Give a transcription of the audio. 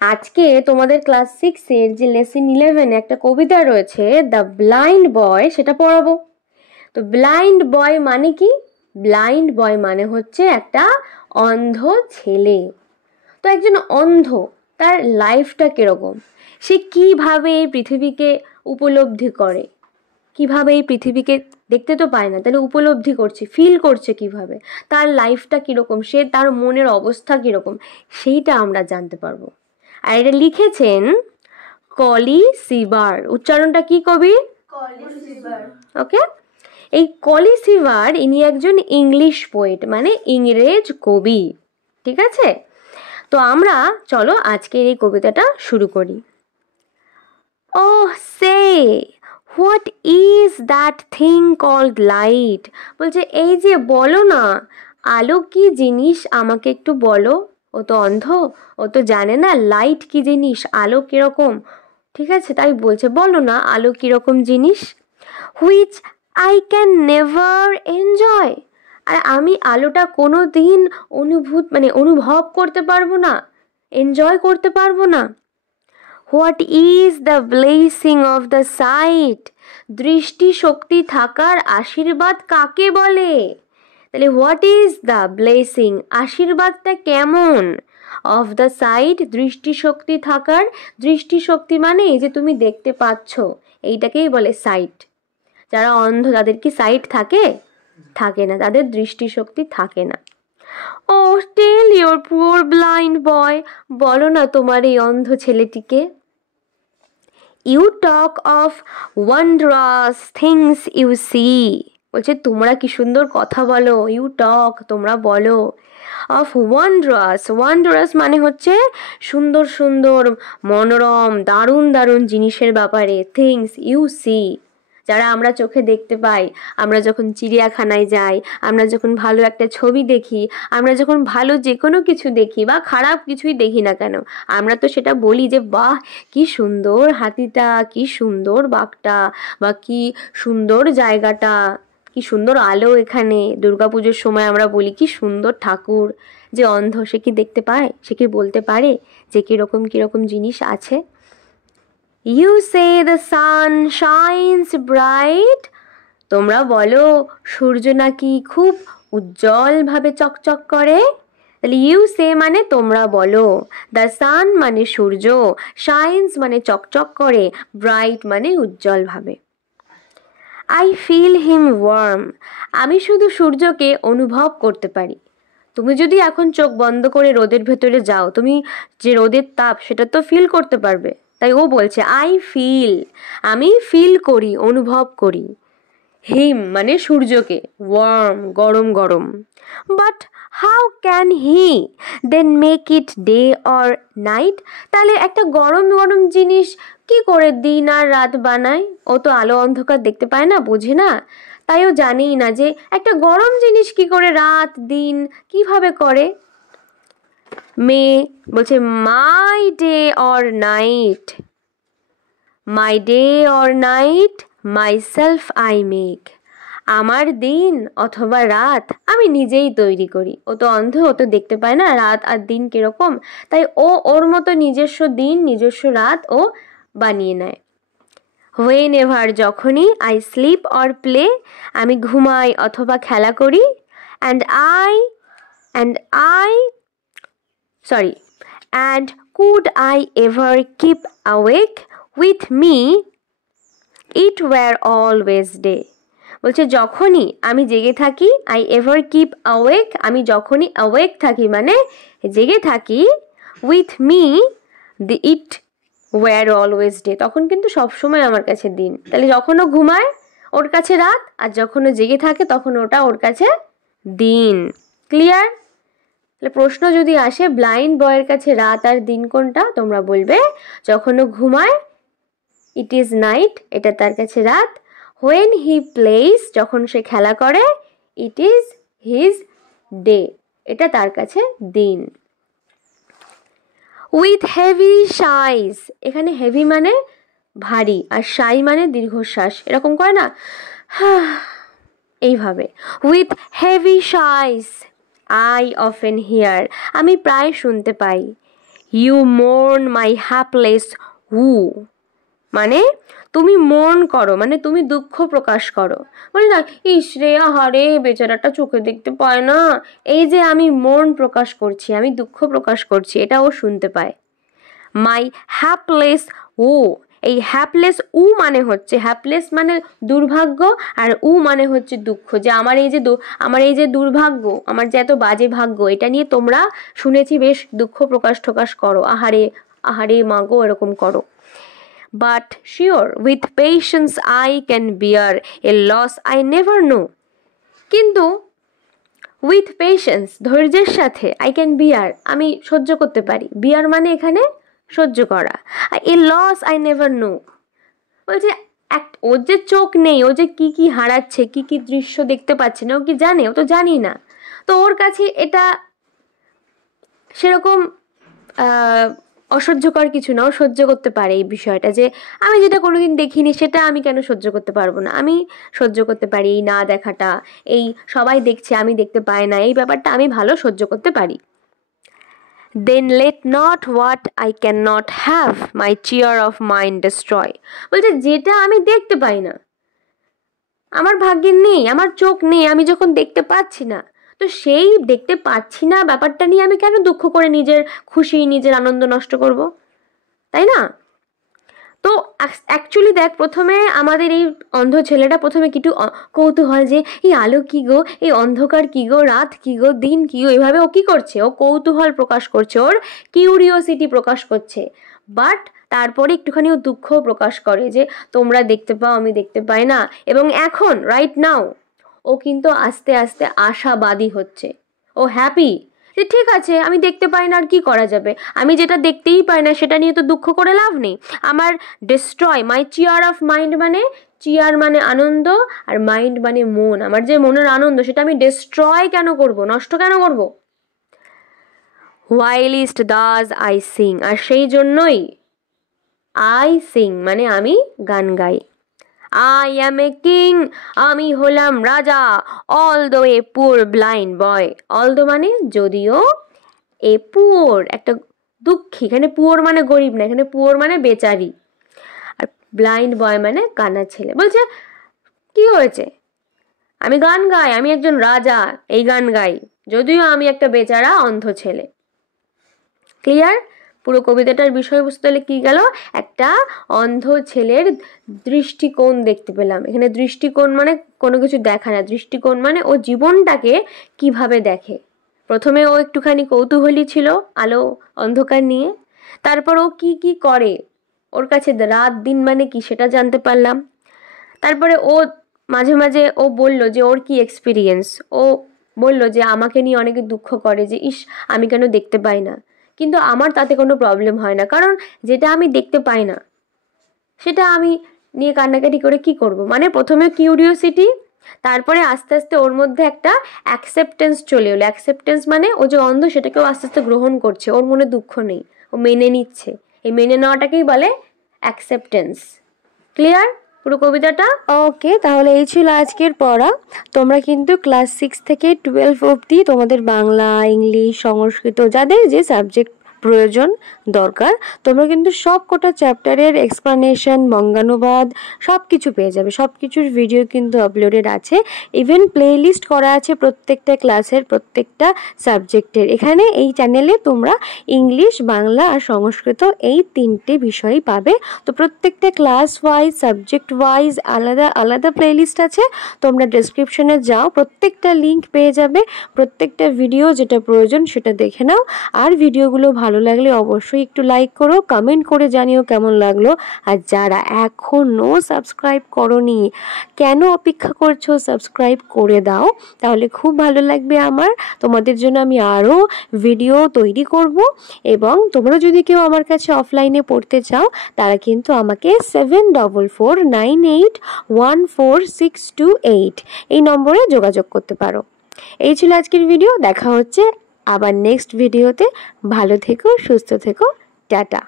আজকে তোমাদের ক্লাস 6-এর যে লেসন 11 একটা কবিতা রয়েছে দ্য ব্লাইন্ড বয়, সেটা পড়াবো। তো ব্লাইন্ড বয় মানে কি? ব্লাইন্ড বয় মানে হচ্ছে একটা অন্ধ ছেলে। তো একজন অন্ধ, তার লাইফটা কিরকম, সে কিভাবে এই পৃথিবীকে উপলব্ধি করে, কিভাবে এই পৃথিবীকে দেখতে তো পায় না, তাহলে উপলব্ধি করছে, ফিল করছে কিভাবে, তার লাইফটা কিরকম, সে তার মনের অবস্থা কিরকম, সেইটা আমরা জানতে পারবো। আর এটা লিখেছেন কলি সিভার। উচ্চারণটা কি কবি? ওকে, এই কলি সিভার ইনি একজন ইংলিশ পোয়েট, মানে ইংরেজ কবি। ঠিক আছে, তো আমরা চলো আজকের এই কবিতাটা শুরু করি। Oh, say, what is that thing called light? বলছে এই যে বলো না, আলো কি জিনিস, আমাকে একটু বলো। ও তো অন্ধ, ও তো জানে না লাইট কি জিনিস, আলো কিরকম। ঠিক আছে, তাই বলছে বলো না আলো কিরকম জিনিস। Which I can never enjoy, আর আমি আলোটা কোনো দিন অনুভব করতে পারবো না, এনজয় করতে পারবো না। What is the blessing of the sight, দৃষ্টি শক্তি থাকার আশীর্বাদ কাকে বলে। তাহলে হোয়াট ইজ দ্য ব্লেসিং, আশীর্বাদটা কেমন, অফ দ্য সাইট, দৃষ্টিশক্তি থাকার। দৃষ্টিশক্তি মানে এই যে তুমি দেখতে পাচ্ছ, এইটাকেই বলে সাইট। যারা অন্ধ তাদের কি সাইট থাকে? থাকে না, তাদের দৃষ্টিশক্তি থাকে না। O tell your poor blind boy, বলো না তোমার এই অন্ধ ছেলেটিকে। You talk of wondrous things you see, বলছে তোমরা কি সুন্দর কথা বলো। ইউ টক, তোমরা বলো। অফ ওয়ান্ডারাস, ওয়ান্ডারাস মানে হচ্ছে সুন্দর সুন্দর, মনোরম, দারুণ দারুণ জিনিসের ব্যাপারে। থিংস ইউ সি, যারা আমরা চোখে দেখতে পাই, আমরা যখন চিড়িয়াখানায় যাই, আমরা যখন ভালো একটা ছবি দেখি, আমরা যখন ভালো যে কোনো কিছু দেখি বা খারাপ কিছুই দেখি না কেন, আমরা তো সেটা বলি যে বাহ কি সুন্দর হাতিটা, কি সুন্দর বাঘটা, বা কি সুন্দর জায়গাটা, কি সুন্দর আলো এখানে। দুর্গাপুজোর সময় আমরা বলি কি সুন্দর ঠাকুর। যে অন্ধ সে কি দেখতে পায়, সে কি বলতে পারে যে কিরকম কিরকম জিনিস আছে। You say the sun shines bright, তোমরা বলো সূর্য নাকি খুব উজ্জ্বলভাবে চকচক করে। তাহলে ইউ সে মানে তোমরা বলো, দ্য সান মানে সূর্য, শাইন্স মানে চকচক করে, ব্রাইট মানে উজ্জ্বলভাবে। আই ফিল হিম ওয়ার্ম, আমি শুধু সূর্যকে অনুভব করতে পারি। তুমি যদি এখন চোখ বন্ধ করে রোদের ভেতরে যাও, তুমি যে রোদের তাপ সেটা তো ফিল করতে পারবে। তাই ও বলছে আই ফিল, আমি ফিল করি, অনুভব করি। হিম মানে সূর্যকে, ওয়ার্ম গরম গরম। But how can he then make it day or night, তাহলে একটা গরম গরম জিনিস কি করে দিন আর রাত বানায়। ও তো আলো অন্ধকার দেখতে পায় না, বোঝে না, তাই ও জানেই না যে একটা গরম জিনিস কি করে রাত দিন কিভাবে করে। মে বলছে my day or night, my day or night myself I make, আমার দিন অথবা রাত আমি নিজেই তৈরি করি। ও তো অন্ধ, ও তো দেখতে পায় না রাত আর দিন কিরকম, তাই ও ওর মতো নিজস্ব দিন নিজস্ব রাত ও বানিয়ে নেয়। হোয়েন এভার যখনই, আই স্লিপ অর প্লে, আমি ঘুমাই অথবা খেলা করি। And could I ever keep awake with me, it were always day, বলছে যখনই আমি জেগে থাকি, আই এভার কিপ অ্যাওয়েক, আমি যখনই অ্যাওয়েক থাকি মানে জেগে থাকি, with me it were always day, তখন কিন্তু সবসময় আমার কাছে দিন। তাহলে যখনও ঘুমায় ওর কাছে রাত, আর যখনও জেগে থাকে তখন ওটা ওর কাছে দিন। ক্লিয়ার? তাহলে প্রশ্ন যদি আসে ব্লাইন্ড বয়ের কাছে রাত আর দিন কোনটা, তোমরা বলবে যখনও ঘুমায় ইট ইজ নাইট, এটা তার কাছে রাত। হোয়েন হি প্লেস, যখন সে খেলা করে, ইট ইজ হিজ ডে, এটা তার কাছে দিন। উইথ হেভি সাইজ, এখানে হেভি মানে ভারী, আর সাই মানে দীর্ঘশ্বাস, এরকম করে না এইভাবে। With heavy size I often here, আমি প্রায় শুনতে পাই। ইউ মোর্ন মাই হ্যাপলেস হু, মানে তুমি মোর্ন করো, মানে তুমি দুঃখ প্রকাশ করো। বলি না, ইস রে আহারে বেচারাটা চোখে দেখতে পায় না, এই যে আমি মোর্ন প্রকাশ করছি, আমি দুঃখ প্রকাশ করছি, এটা ও শুনতে পায়। মাই হ্যাপলেস ও, এই হ্যাপলেস উ মানে হচ্ছে, হ্যাপলেস মানে দুর্ভাগ্য, আর উ মানে হচ্ছে দুঃখ, যে আমার এই যে দুর্ভাগ্য, আমার যে এত বাজে ভাগ্য, এটা নিয়ে তোমরা শুনেছি বেশ দুঃখ প্রকাশ ঠোকাশ করো, আহারে আহারে মাগো এরকম করো। But sure with patience I can bear a loss I never know, কিন্তু উইথ পেশেন্স, ধৈর্যের সাথে, আই ক্যান বিয়ার, আমি সহ্য করতে পারি, বিয়ার মানে এখানে সহ্য করা, এ লস আই নেভার নো, বলছে ওর যে চোখ নেই, ও যে কি হারাচ্ছে, কি দৃশ্য দেখতে পাচ্ছে না, ও কি জানে? ও তো জানি না। তো ওর কাছে এটা সেরকম অসহ্যকর কিছু না, ও সহ্য করতে পারে এই বিষয়টা, যে আমি যেটা কোনোদিন দেখিনি সেটা আমি কেন সহ্য করতে পারবো না, আমি সহ্য করতে পারি এই না দেখাটা, এই সবাই দেখছে আমি দেখতে পাই না, এই ব্যাপারটা আমি ভালো সহ্য করতে পারি। Then let not what I cannot have my cheer of mind destroy, বলছে যেটা আমি দেখতে পাই না, আমার ভাগ্যে নেই, আমার চোখ নেই, আমি যখন দেখতে পাচ্ছি না, তো সেই দেখতে পাচ্ছি না ব্যাপারটা নিয়ে আমি কেন দুঃখ করে নিজের খুশি, নিজের আনন্দ নষ্ট করব, তাই না? তো অ্যাকচুয়ালি দেখ, প্রথমে আমাদের এই অন্ধ ছেলেটা প্রথমে কিছু কৌতূহল, যে এই আলো কি গো, এই অন্ধকার কি গো, রাত কি গো, দিন কি গো, এভাবে ও কি করছে, ও কৌতূহল প্রকাশ করছে, ওর কিউরিওসিটি প্রকাশ করছে। বাট তারপরে একটুখানি ও দুঃখ প্রকাশ করে, যে তোমরা দেখতে পাও আমি দেখতে পাই না, এবং এখন রাইট নাও ও কিন্তু আস্তে আস্তে আশাবাদী হচ্ছে, ও হ্যাপি, যে ঠিক আছে আমি দেখতে পাই না, আর কি করা যাবে, আমি যেটা দেখতেই পাই না সেটা নিয়ে তো দুঃখ করে লাভ নেই। আমার destroy my cheer of mind, মানে চিয়ার মানে আনন্দ, আর মাইন্ড মানে মন, আমার যে মনের আনন্দ সেটা আমি ডিস্ট্রয় কেন করব, নষ্ট কেন করব। whilst thus I sing, আর সেই জন্যই I sing মানে আমি গান গাই। I am a king, আমি হলাম রাজা, although a poor blind boy, although মানে যদিও, এ পুয়ার একটা দুঃখী, এখানে পুয়ার মানে গরিব না, এখানে পুয়ার মানে বেচারি, আর ব্লাইন্ড বয় মানে কানা ছেলে। বলছে কি হয়েছে, আমি গান গাই, আমি একজন রাজা, এই গান গাই, যদিও আমি একটা বেচারা অন্ধ ছেলে। ক্লিয়ার? পুরো কবিতাটার বিষয়বস্তু তাহলে কি গেল, একটা অন্ধ ছেলের দৃষ্টিকোণ দেখতে পেলাম। এখানে দৃষ্টিকোণ মানে কোনো কিছু দেখা না, দৃষ্টিকোণ মানে ও জীবনটাকে কিভাবে দেখে। প্রথমে ও একটুখানি কৌতূহলী ছিল আলো অন্ধকার নিয়ে, তারপর ও কি করে, ওর কাছে রাত দিন মানে কি সেটা জানতে পারলাম। তারপরে ও মাঝে মাঝে ও বলল যে ওর কি এক্সপিরিয়েন্স, ও বলল যে আমাকে নিয়ে অনেকে দুঃখ করে, যে ইস আমি কেন দেখতে পাই না, কিন্তু আমার তাতে কোনো প্রবলেম হয় না, কারণ যেটা আমি দেখতে পাই না সেটা আমি নিয়ে কান্নাকাটি করে কি করব। মানে প্রথমে কিউরিওসিটি, তারপরে আস্তে আস্তে ওর মধ্যে একটা অ্যাকসেপ্টেন্স চলে এলো। অ্যাকসেপ্টেন্স মানে ও যে অন্ধ সেটাকেও আস্তে আস্তে গ্রহণ করছে, ওর মনে দুঃখ নেই, ও মেনে নিচ্ছে। এই মেনে নেওয়াটাকেই বলে অ্যাকসেপ্টেন্স। ক্লিয়ার পুরো কবিতাটা? ওকে, তাহলে এই ছিল আজকের পড়া। তোমরা কিন্তু ক্লাস 6 থেকে 12 অবধি তোমাদের বাংলা, ইংলিশ, সংস্কৃত, যাদের যে সাবজেক্ট প্রয়োজন দরকার, তোমরা কিন্তু সব কটা চ্যাপ্টারের এক্সপ্লানেশন, বঙ্গানুবাদ সব কিছু পেয়ে যাবে। সব কিছুর ভিডিও কিন্তু আপলোডেড আছে, ইভেন প্লে লিস্ট করা আছে প্রত্যেকটা ক্লাসের, প্রত্যেকটা সাবজেক্টের। এখানে এই চ্যানেলে তোমরা ইংলিশ, বাংলা আর সংস্কৃত এই 3টে বিষয়ই পাবে। তো প্রত্যেকটা ক্লাস ওয়াইজ, সাবজেক্ট ওয়াইজ আলাদা আলাদা প্লে লিস্ট আছে, তোমরা ডেসক্রিপশনে যাও, প্রত্যেকটা লিঙ্ক পেয়ে যাবে। প্রত্যেকটা ভিডিও যেটা প্রয়োজন সেটা দেখে নাও। আর ভিডিওগুলো ভালো লাগলে অবশ্যই একটু লাইক করো, কমেন্ট করে জানিও কেমন লাগলো। আর যারা এখনও সাবস্ক্রাইব করোনি, কেন অপেক্ষা করছো, সাবস্ক্রাইব করে দাও, তাহলে খুব ভালো লাগবে আমার। তোমাদের জন্য আমি আরও ভিডিও তৈরি করব। এবং তোমরা যদি কেউ আমার কাছে অফলাইনে পড়তে চাও, তারা কিন্তু আমাকে 7498144628 এই নম্বরে যোগাযোগ করতে পারো। এই ছিল আজকের ভিডিও, দেখা হচ্ছে আবার নেক্সট ভিডিওতে। ভালো থেকো, সুস্থ থেকো, টাটা।